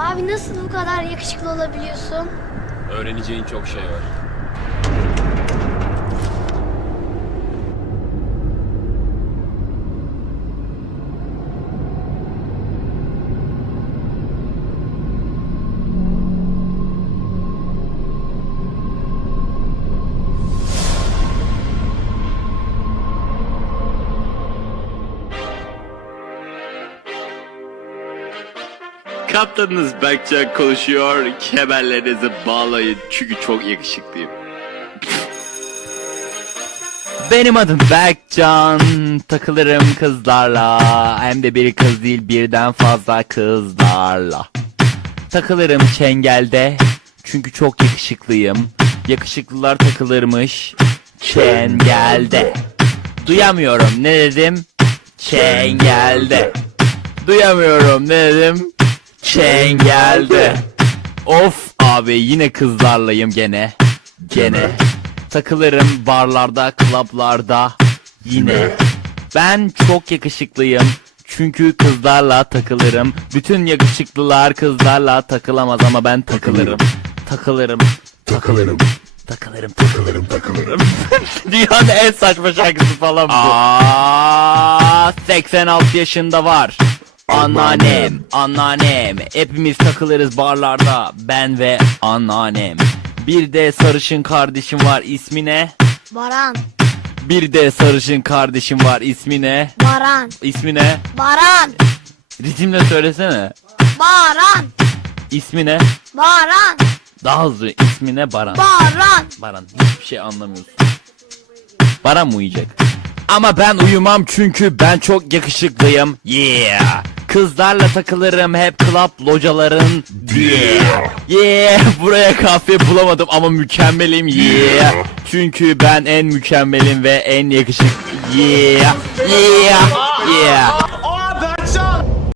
Abi nasıl bu kadar yakışıklı olabiliyorsun? Öğreneceğin çok şey var. Kaptanınız Berkcan konuşuyor. Kemerlerinizi bağlayın çünkü çok yakışıklıyım. Benim adım Berkcan. Takılırım kızlarla. Hem de bir kız değil birden fazla kızlarla. Takılırım çengelde. Çünkü çok yakışıklıyım. Yakışıklılar takılırmış. Çengelde. Duyamıyorum ne dedim? Çengelde. Duyamıyorum ne dedim? Çengelde. Of abi yine kızlarlayım gene. Gene. Takılırım barlarda, klaplarda. Yine. Ben çok yakışıklıyım. Çünkü kızlarla takılırım. Bütün yakışıklılar kızlarla takılamaz ama ben takılırım. Takılırım. Takılırım, Takılırım. takılırım, takılırım. Dünyanın en saçma şarkısı falan bu. Aa, 86 yaşında var. Anneannem, anneannem. Hepimiz takılırız barlarda. Ben ve anneannem. Bir de sarışın kardeşim var ismi ne? Baran, Bir de sarışın kardeşim var ismi ne? Baran, İsmi ne? Baran, Ritimle söylesene. Baran, İsmi ne? Baran, Daha hızlı. İsmi ne? Baran. Baran. Baran hiçbir şey anlamıyorsun. Baran mı uyuyacak? Ama ben uyumam çünkü ben çok yakışıklıyım. Yeah. Kızlarla takılırım hep club locaların. Yeah. Yeah. Buraya kahve bulamadım ama mükemmelim. Yeah. Çünkü ben en mükemmelim ve en yakışıklı. Yeah. Yeah. Yeah.